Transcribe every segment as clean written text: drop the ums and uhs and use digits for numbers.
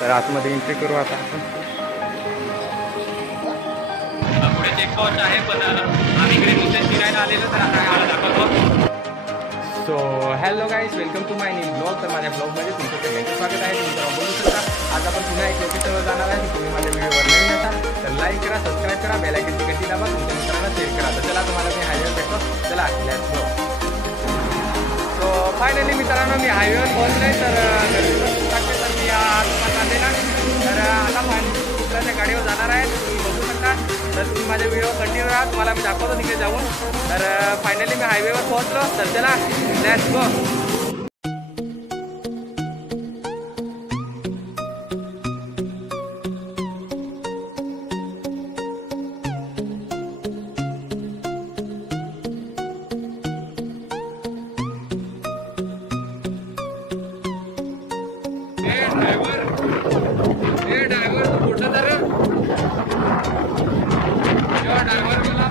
तर आतमध्ये एंट्री करू आता आपण. पुढे चेक पॉइंट आहे, पण आम्ही इकडे नुसतेच फिरायला आलेलो, तर आता आम्हाला दाखवतो. So hello guys, welcome to my new blog. तर माझ्या ब्लॉगमध्ये तुमचं सगळ्यांचं स्वागत आहे. तुम्ही बोलू शकता. आज आपण पुन्हा एक लोकेशनवर जाणार आहे. तुम्ही माझ्या व्हिडिओवर नवीन असाल तर लाईक करा, सबस्क्राईब करा, बेल आयकनची घंटी दाबा, तुमच्या मित्रांना शेअर करा. तर चला तुम्हाला मी हायवेवर भेटतो. चला लेट्स गो. सो फायनली मित्रांनो मी हायवेवर पोहोचलोय. तर तर मी आसपास आलेला. तर आता दुसऱ्याच्या गाडीवर जाणार आहे. तुम्ही बघू शकता. तर तुम्ही माझ्या व्हिडिओ कंटिन्यू राहा, तुम्हाला मी दाखवतो तिकडे जाऊन. तर फायनली मी हायवेवर पोहोचलो. तर चला लेट्स गो.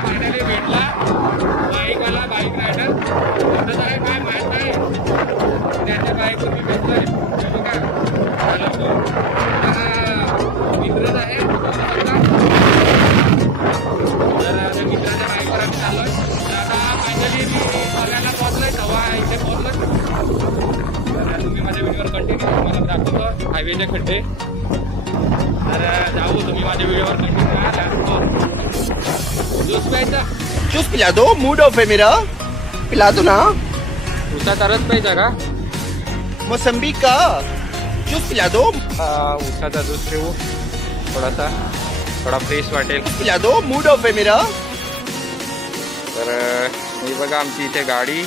फायनली भेटला बाईकवाला, बाईक रायडर. कुठं आहे काय माहीत नाही, त्याच्या बाईकवर मी भेटलोय. मित्रच आहे. तर त्या मित्राच्या बाईकवर आम्ही चाललोय. तर आता फायनली मी सगळ्यांना पोहोचलोय, तेव्हा इथे पोहोचलोय. तर तुम्ही माझ्या व्हिडिओवर कंटिन्यू तुम्हाला दाखवतो हायवेचे खड्डे. तर जाऊ, तुम्ही माझ्या व्हिडिओवर कंटिन्यू राहा. ज्यूस प्यायचा, जूस पिला दो, मूड ऑफ है मेरा, पिला दो ना. उसाचा रस प्यायचा का? मौसंबी का जूस पिला दो. उसाचा ज्यूस पिऊ, थोडा फ्रेश वाटेल. पिला दो, मूड ऑफ है मेरा. तर ही बघा आमची इथे गाडी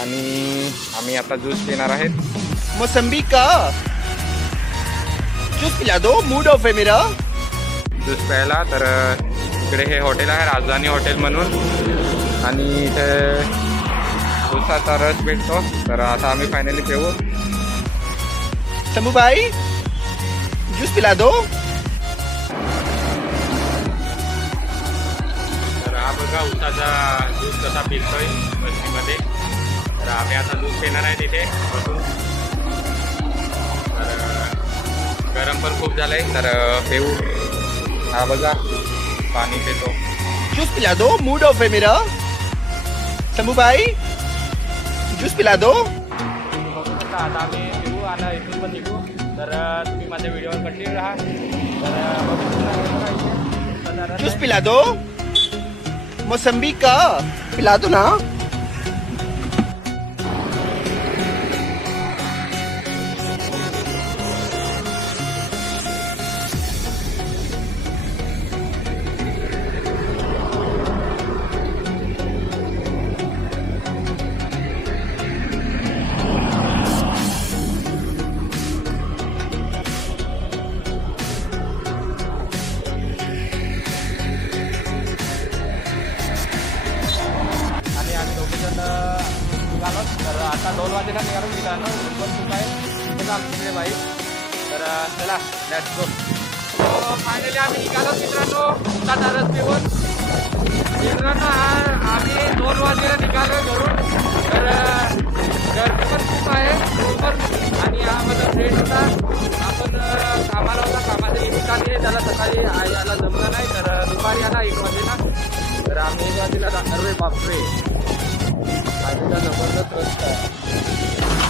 आणि आम्ही आता ज्यूस पिणार आहेत. मौसंबी का जूस पिला दो, मूड ऑफ है मेरा. ज्यूस प्यायला. तर इकडे हे हॉटेल आहे, राजधानी हॉटेल म्हणून, आणि इथे उसाचा रस भेटतो. तर आता आम्ही फायनली पिऊ. शंभू भाई जूस पिला दो. तर हा बघा उसाचा ज्यूस कसा पितोय मस्तीमध्ये. तर आम्ही आता ज्यूस पिणार आहे तिथे बसून. तर गरम पण खूप झालंय, तर पिऊ. हा बघा पाणी पितो. जूस पिला दो, मूड ऑफ है मेरा. शंभू भाई जूस पिला दो. आता आम्ही पिऊ आणि इथून पण निघू. तर तुम्ही माझ्या व्हिडिओवर कंटिन्यू राहा. तर जूस पिला दो. मौसंबी का पिला दो ना. निघालो. तर आता 2 वाजेला निघालो. मित्रांनो पण खूप आहे बघा आमच्याकडे बाईक. तर चला लेट्स गो. फायनली आम्ही निघालो मित्रांनो उसाचा रस पिऊन. मित्रांनो आम्ही 2 वाजेला निघालो घरून. तर गर्दी पण खूप आहे आणि हा माझा फ्रेंड होता. आपण कामाला होता, कामाच्या निमित्ताने त्याला सकाळी यायला जमलं नाही. तर दुपारी आला 1 वाजेला. तर आम्ही 1 वाजेला जाणार. रे बापरे, हायवेचा जबरदस्त रस्ता आहे.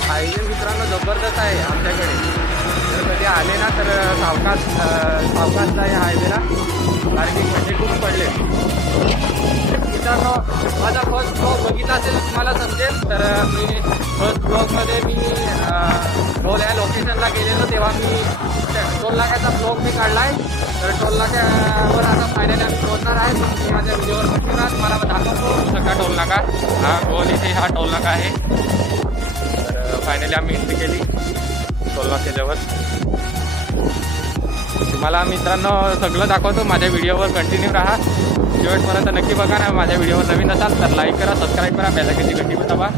हायवे मित्रांनो जबरदस्त आहे आमच्याकडे. जर कधी आले ना तर सावकाश आहे हायवेला, कारण की खड्डे खूप पडले. मित्रांनो माझा फर्स्ट ब्लॉग बघितला असेल तुम्हाला समजेल. तर मी फर्स्ट ब्लॉगमध्ये मी टोल या लोकेशनला गेलेलो, तेव्हा मी टोल नाक्याचा ब्लॉग मी काढला आहे. तर टोल नाक्यावर आता फायनली आम्ही पोहोचणार आहे. मी माझ्या व्हिडिओवर बघणार, तुम्हाला दाखवतो सगळा टोल नाका. हा गोल इथे हा टोल नाका आहे. तर फायनली आम्ही एंट्री केली टोल नाक्याजवळ. तुम्हाला मित्रांनो सगळं दाखवतो. माझ्या व्हिडिओवर कंटिन्यू राहा, शेवटपर्यंत नक्की बघा ना. माझ्या व्हिडिओवर नवीन असाल तर लाईक करा, सबस्क्राईब करा, बेल आयकनची घंटी दाबा.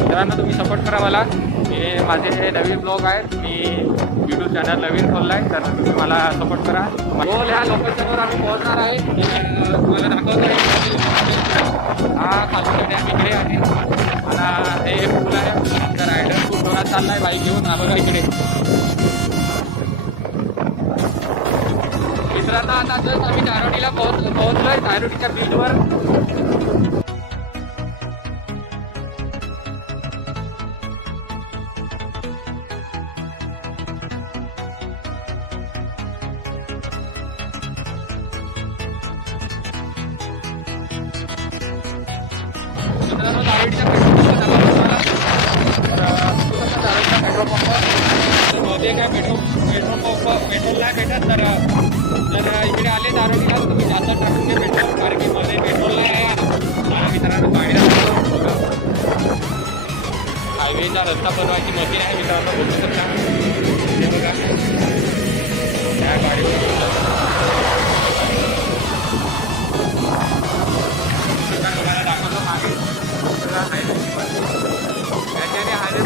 मित्रांनो तुम्ही सपोर्ट करा मला. हे माझे नवीन ब्लॉग आहेत. मी यूट्यूब चॅनल नवीन खोलला आहे, तर तुम्ही मला सपोर्ट करा. गोल ह्या लोकेशनवर आम्ही पोहोचणार आहे. तुम्हाला दाखवतो. हा खालून डॅम इकडे आहे आणि हे पूल आहे. तर रायडर खूप जोरात चाललाय बाईक घेऊन. हा बघा इकडे आजच आम्ही धारोटीला पोहोचलोय धारोटीच्या बीचवर. पेट्रोल नाही भेटत तर इकडे आले दारोटीला तुम्ही जास्त टाकून घे पेट्रोल कारण की मध्ये पेट्रोल नाही आहे. मित्रांनो गाडीला हायवेचा रस्ता बनवायची मशीन आहे मित्रांनो बघू शकता. हे बघा त्या गाडीवर तुम्हाला दाखवतो मागे हायवे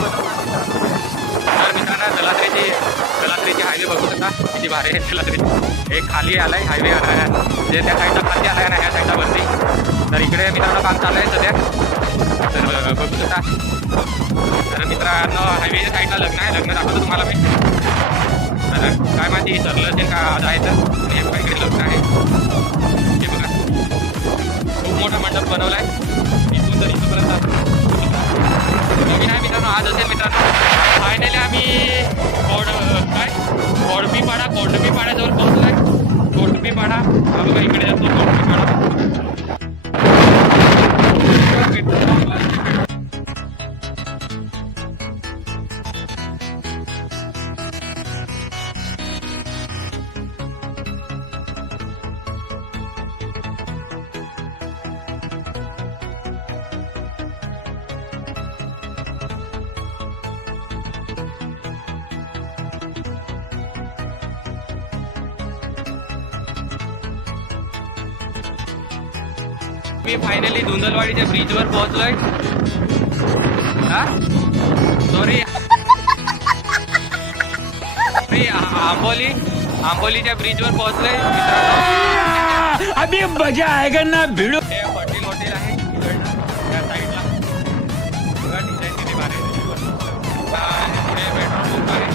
तर मित्रांनो दलात्रीची हायवे बघू शकता किती भारी आहे. दलात्री एक खाली आलाय हायवे जे त्या साईडला खाली आलाय ना ह्या साईडला बसली तर इकडे मित्रांनो काम चालू आहे सध्या तर बघू शकता. तर मित्रांनो हायवेच्या साईडला लग्न आहे लग्न दाखवतो तुम्हाला मी. तर काय माहिती सरलं असेल का आज आहे तर हे बघा इकडे लग्न आहे. हे बघा खूप मोठा मंडप बनवला आहे इथून तर इथपर्यंत नवीन आहे मित्रांनो आज असेल मित्रांनो. फायनली आम्ही कोडपीपाड्याजवळ पोहोचलोय. कोडपीपाडा हा बघा इकडे जातो कोडपीपाडा. मी फायनली धुंदलवाडीच्या ब्रिजवर पोहोचलोय. सॉरी आंबोलीच्या ब्रिजवर पोहोचलोय मित्रांनो. अभी मजा आएगा ना भिड़ो. हे हॉटेल आहे त्या साईडला बघा डिझाईन किती भारी आहे. पुढे पेट्रोल पंप आहे.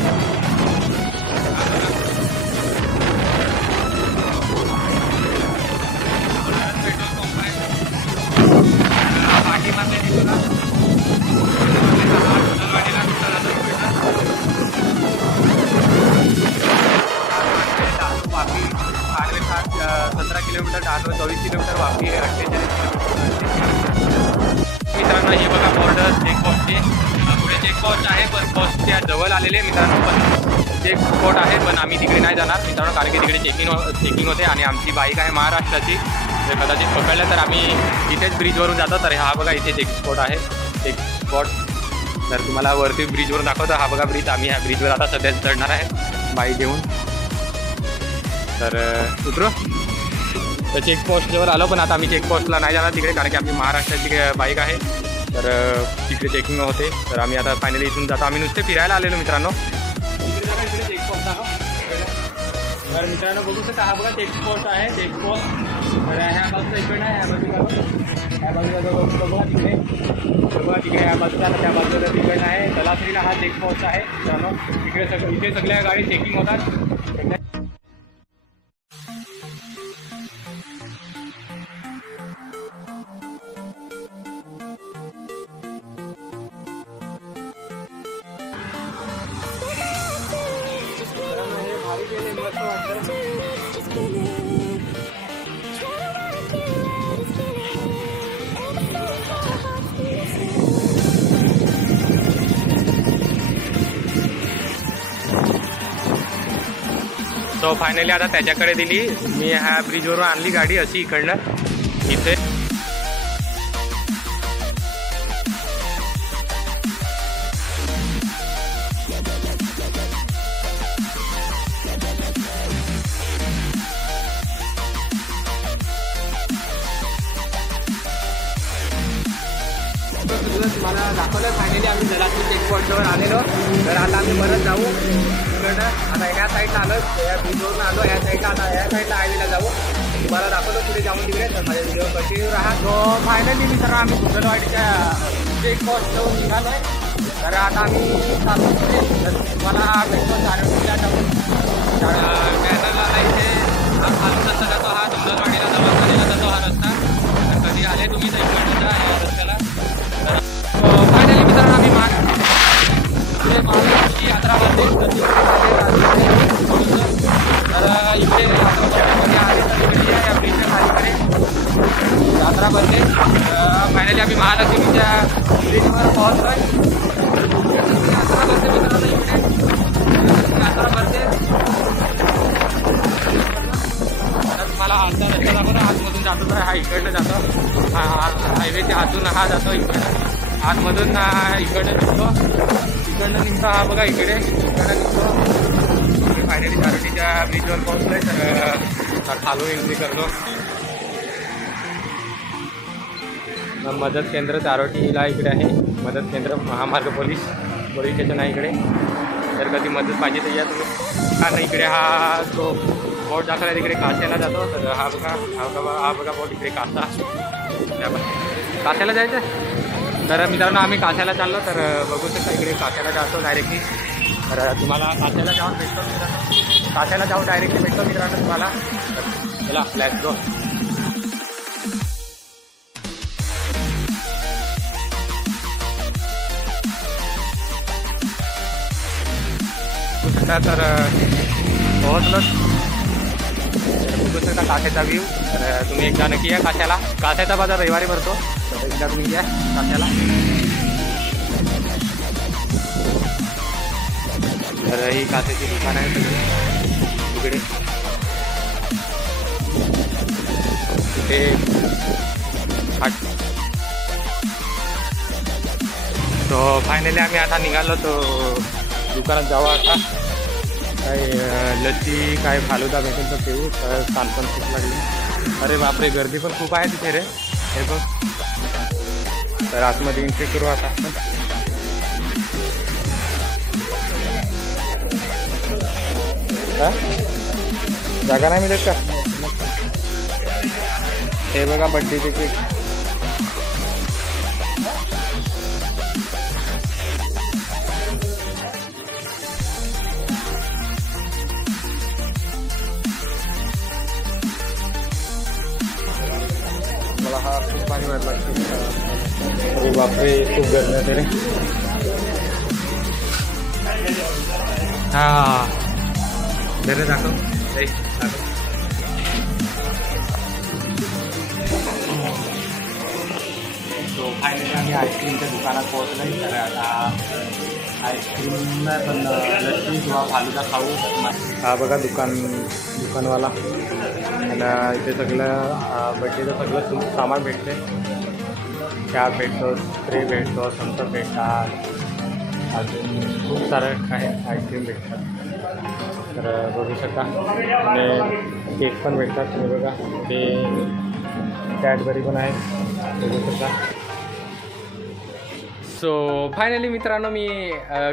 वापी 17 किलोमीटर 24 किलोमीटर वापी आहे 48 किलोमीटर. मित्रांनो हे बघा बॉर्डर चेकपोस्टचे पुढे चेकपोस्ट आहे पण पोस्टच्या जवळ आलेले मित्रांनो पण चेकपोस्ट आहे पण आम्ही तिकडे नाही जाणार मित्रांनो कारण की तिकडे चेकिंग होते आणि आमची बाईक आहे महाराष्ट्राची तर कदाचित पकडलं तर आम्ही इथेच ब्रिजवरून जातो. तर हा बघा इथे चेकस्पॉट आहे चेकस्पॉट तर तुम्हाला वरती ब्रिजवरून दाखवतो. हा बघा ब्रिज आम्ही ह्या ब्रिजवर आता सध्या चढणार आहे बाईक घेऊन. तर उतरो तर चेकपोस्टवर आलो पण आता आम्ही चेकपोस्टला नाही जाणार तिकडे कारण की आपली महाराष्ट्राची बाईक आहे तर तिकडे चेकिंग होते. तर आम्ही आता फायनली इथून जातो. आम्ही नुसते फिरायला आलेलो मित्रांनो. इकडे चेकपोस्ट दाखव. तर मित्रांनो बघू शकता हा बघा चेकपोस्ट आहे चेकपोस्ट. तर ह्या बाजूला इकडे आहे ह्या बाजूला बघा तिकडे बघा तिकडे ह्या बाजूला त्या बाजूला तिकडे आहे. दलात्रीला हा चेकपोस्ट आहे मित्रांनो. इथे सगळ्या गाडी चेकिंग होतात. सो फायनली आता त्याच्याकडे दिली मी. ह्या ब्रिजवरून आणली गाडी अशी इकडनं इथे. तुम्हाला दाखवलं फायनली आम्ही दलात्री चेकपॉईंटवर आलेलो. तर आता आम्ही परत जाऊ इकडनं. आता ह्या साईडला आलो या ब्रिजवरून आलो ह्या साईडला आता ह्या साईडला हायवेला जाऊ. तुम्हाला दाखवतो पुढे जाऊन तिकडे तर माझ्या व्हिडिओ कंटिन्यू राहा. सो फायनली मित्रांनो आम्ही धुंदलवाडीच्या चेकपॉईंटवर निघालो आहे. तर आता आम्ही चालू तुम्हाला भेटतो धारोटीला जाऊन कॅनलला इथे खालून असं 11 बर्थे. फायनली आम्ही महालक्ष्मीच्या ब्रिजवर पोहोचलोय. 11 बर्थे मित्रांनो इकडे 11 बर्थे. तर तुम्हाला आजचा रस्ता दाखवतो. आतमधून जातो तर हा इकडनं जातो. हायवेच्या आतून हा जातो इकडं. आतमधून इकडनं निघतो. इकडनं निघतो हा बघा इकडे. इकडनं निघतो. फायनली चारोटीच्या ब्रिजवर पोहोचलोय. तर खालून एंट्री करतो. मदत केंद्र चारोटीला इकडे आहे. मदत केंद्र महामार्ग पोलीस स्टेशन आहे इकडे. जर कधी मदत पाहिजे तर या तुम्ही. कारण इकडे हा जो बोट दाखवला तिकडे काश्याला जातो. तर हा बघा बोट इकडे काश्याला जायचं. तर मित्रांनो आम्ही काश्याला चाललो. तर बघू शकता इकडे काश्याला जातो डायरेक्टली. तर तुम्हाला काश्याला जाऊन भेटतो मित्रांनो. काश्याला जाऊन डायरेक्टली भेटतो मित्रांनो तुम्हाला. चला लेट्स गो. तर पोहोचलो. बघू शकता काश्याचा व्ह्यू. तर तुम्ही एकदा नक्की या काश्याला. काश्याचा बाजार रविवारी भरतो. तर एकदा तुम्ही या काश्याला. तर ही काश्याची दुकान आहे सगळी इकडे. इथे तो फायनली आम्ही आता निघालो. तो दुकानात जावं आता. काय लस्सी काय फालुदा भेटेल तर पिऊ. तर ताण पण खूप लागली. अरे बापरे गर्दी पण खूप आहे तिथे रे. हे बघ. तर आतमध्ये एंट्री करू आता. जागा नाही मिळत का. हे बघा बड्डेचे केक. मला हा खूप पाणी वाट लागते. अरे बापरे खूप गरमी आहे रे. हा बरं दाखव. तो फायनली आम्ही आईस्क्रीमच्या दुकानात पोहोचलो. तर आता आईस्क्रीम नाही पण लस्सी किंवा फालुदा खाऊ. हा बघा दुकानवाला. आणि इथे सगळं बड्डेचं सगळं सामान भेटते. चहा भेटतो, स्प्रे भेटतो, संतर भेटतात. अजून खूप सारं काय आईस्क्रीम भेटतात. तर बघू शकता. आणि केक पण भेटतात. हे बघा ते कॅडबरी पण आहे. बघू शकता. सो फायनली मित्रांनो मी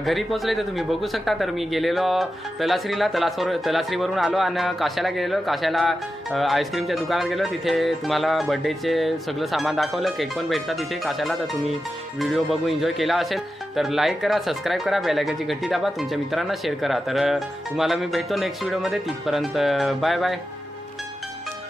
घरी पोचले. तर तुम्ही बघू शकता. तर मी गेलेलो तलासरीला. तलासरीवरून आलो आणि काश्याला गेलेलो. काश्याला आईस्क्रीमच्या दुकानात गेलो. तिथे तुम्हाला बड्डेचे सगळं सामान दाखवलं. केक पण भेटतात तिथे काश्याला. तर तुम्ही व्हिडिओ बघून एन्जॉय केला असेल तर लाईक करा, सबस्क्राईब करा, बेल आयकॉनची घंटी दाबा, तुमच्या मित्रांना शेअर करा. तर तुम्हाला मी भेटतो नेक्स्ट व्हिडिओमध्ये. तिथपर्यंत बाय बाय.